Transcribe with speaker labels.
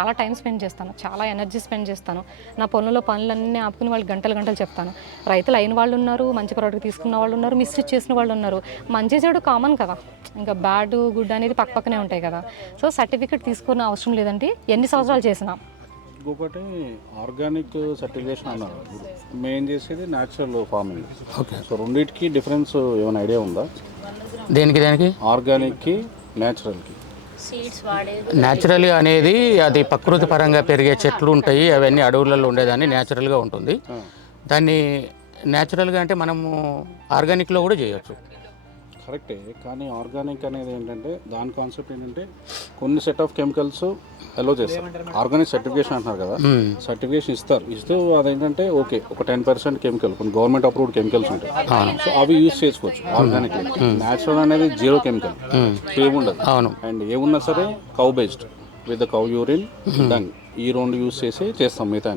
Speaker 1: చాలా time spend చేస్తాను చాలా ఎనర్జీ స్పెండ్ చేస్తాను. నా పొలంలో పనులన్నీ ఆపుకుని వాళ్ళు గంటలు గంటలు చెప్తాను. రైతులు అయిన వాళ్ళు ఉన్నారు మంచి ప్రోడక్ట్ తీసుకున్న వాళ్ళు ఉన్నారు మిస్టేక్ చేసిన వాళ్ళు ఉన్నారు. మంచి చెడు కామన్ కదా. ఇంకా బ్యాడ్ గుడ్ అనేది పక్క పక్కనే ఉంటాయి కదా. సో సర్టిఫికేట్ తీసుకున్న అవసరం లేదండి. ఎన్ని సంవత్సరాలు చేసినా.
Speaker 2: ఇంకొకటి ఆర్గానిక్ సర్టిఫికేషన్ అన్నారు మేము చేసేది న్యాచురల్ ఫార్మింగ్
Speaker 3: ఓకే
Speaker 2: సో రెండింటికి డిఫరెన్స్ ఏమైనా ఐడియా ఉందా?
Speaker 3: దేనికి దేనికి?
Speaker 2: ఆర్గానిక్కి న్యాచురల్కి
Speaker 3: న్యాచురల్ అనేది అది ప్రకృతి పరంగా పెరిగే చెట్లు ఉంటాయి అవన్నీ అడవులలో ఉండేదాన్ని న్యాచురల్గా ఉంటుంది. దాన్ని న్యాచురల్గా అంటే మనము ఆర్గానిక్లో కూడా చేయొచ్చు.
Speaker 2: కరెక్టే కానీ ఆర్గానిక్ అనేది ఏంటంటే దాని కాన్సెప్ట్ ఏంటంటే కొన్ని సెట్ ఆఫ్ కెమికల్స్ అలో చేస్తారు. ఆర్గానిక్ సర్టిఫికేషన్ అంటున్నారు కదా. సర్టిఫికేషన్ ఇస్తారు. ఇస్తూ అదేంటంటే ఓకే ఒక టెన్ పర్సెంట్ కెమికల్ కొన్ని గవర్నమెంట్ అప్రూవ్డ్ కెమికల్స్ ఉంటాయి. సో అవి యూస్ చేసుకోవచ్చు ఆర్గానిక్ న్యాచురల్ అనేది జీరో కెమికల్ ఏముండదు
Speaker 3: అవును.
Speaker 2: అండ్ ఏమున్నా సరే cow based with cow urine dung ఈ రెండు యూస్ చేసి చేస్తాం మిగతా